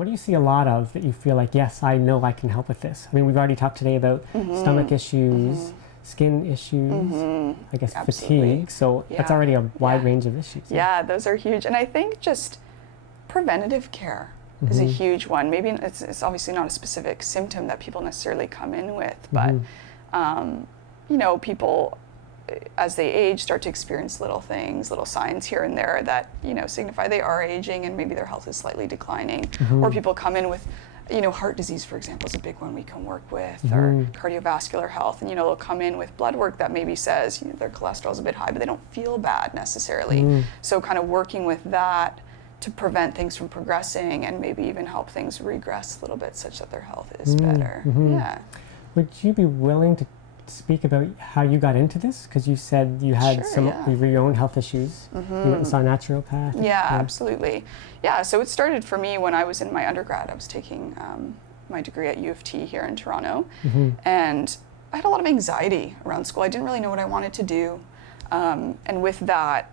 What do you see a lot of that you feel like, yes, I know I can help with this? I mean, we've already talked today about stomach issues, skin issues, I guess fatigue. So that's already a wide range of issues. Yeah, those are huge. And I think just preventative care is a huge one. Maybe it's obviously not a specific symptom that people necessarily come in with, but you know, people as they age start to experience little things, little signs here and there that, you know, signify they are aging and maybe their health is slightly declining. Or people come in with, you know, heart disease, for example, is a big one we can work with, or cardiovascular health. And, you know, they'll come in with blood work that maybe says, you know, their cholesterol is a bit high, but they don't feel bad necessarily. So kind of working with that to prevent things from progressing and maybe even help things regress a little bit such that their health is better. Yeah. Would you be willing to speak about how you got into this? Because you said you had some of your own health issues. You went and saw a naturopath. Yeah, absolutely. Yeah, so it started for me when I was in my undergrad. I was taking my degree at U of T here in Toronto, and I had a lot of anxiety around school. I didn't really know what I wanted to do, and with that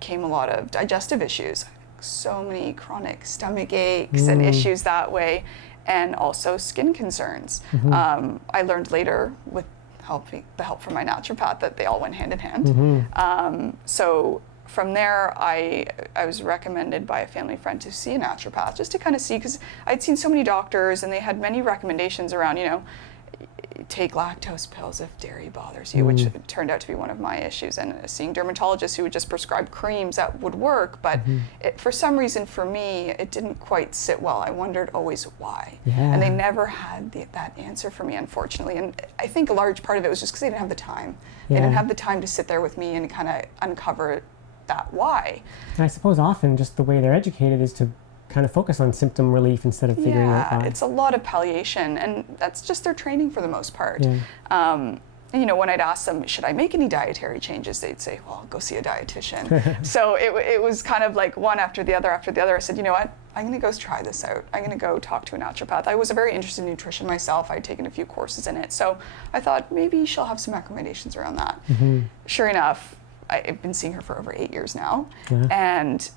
came a lot of digestive issues. So many chronic stomach aches and issues that way, and also skin concerns. I learned later with the help from my naturopath that they all went hand in hand. So from there, I was recommended by a family friend to see a naturopath just to kind of see, because I'd seen so many doctors and they had many recommendations around, you know, take lactose pills if dairy bothers you, which turned out to be one of my issues, and seeing dermatologists who would just prescribe creams that would work, but for some reason for me it didn't quite sit well. I wondered always why, and they never had that answer for me, unfortunately. And I think a large part of it was just because they didn't have the time. They didn't have the time to sit there with me and kind of uncover that why. And I suppose often just the way they're educated is to kind of focus on symptom relief instead of figuring out why. It's a lot of palliation, and that's just their training for the most part. You know, when I'd ask them, should I make any dietary changes, they'd say, well, go see a dietitian. So it was kind of like one after the other after the other. I said, you know what, I'm going to go try this out. I'm going to go talk to a naturopath. I was very interested in nutrition myself. I'd taken a few courses in it. So I thought maybe she'll have some recommendations around that. Sure enough, I've been seeing her for over 8 years now. And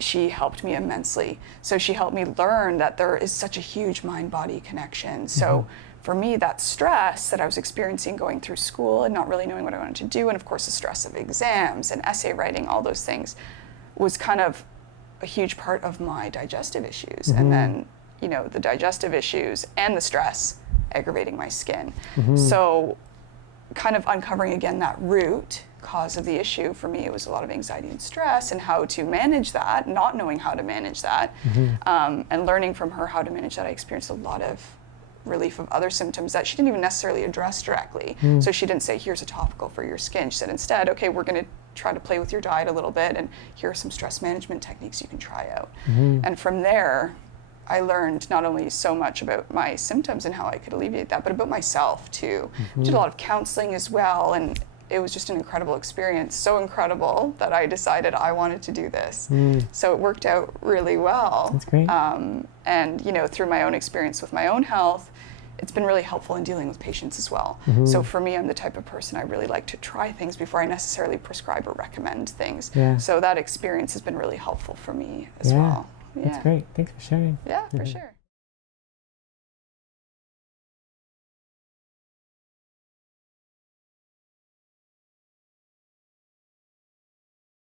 she helped me immensely. So she helped me learn that there is such a huge mind-body connection. So for me, that stress that I was experiencing going through school and not really knowing what I wanted to do, and of course the stress of exams and essay writing, all those things, was kind of a huge part of my digestive issues. And then, you know, the digestive issues and the stress aggravating my skin. So kind of uncovering again that root cause of the issue, for me it was a lot of anxiety and stress, and how to manage that, not knowing how to manage that, and learning from her how to manage that. I experienced a lot of relief of other symptoms that she didn't even necessarily address directly. So she didn't say, here's a topical for your skin. She said instead, okay, we're going to try to play with your diet a little bit, and here are some stress management techniques you can try out. And from there, I learned not only so much about my symptoms and how I could alleviate that, but about myself too. Did a lot of counseling as well, and it was just an incredible experience. So incredible that I decided I wanted to do this. So it worked out really well. That's great. And you know, through my own experience with my own health, it's been really helpful in dealing with patients as well. So for me, I'm the type of person I really like to try things before I necessarily prescribe or recommend things. So that experience has been really helpful for me as well. That's great. Thanks for sharing. Yeah, for sure.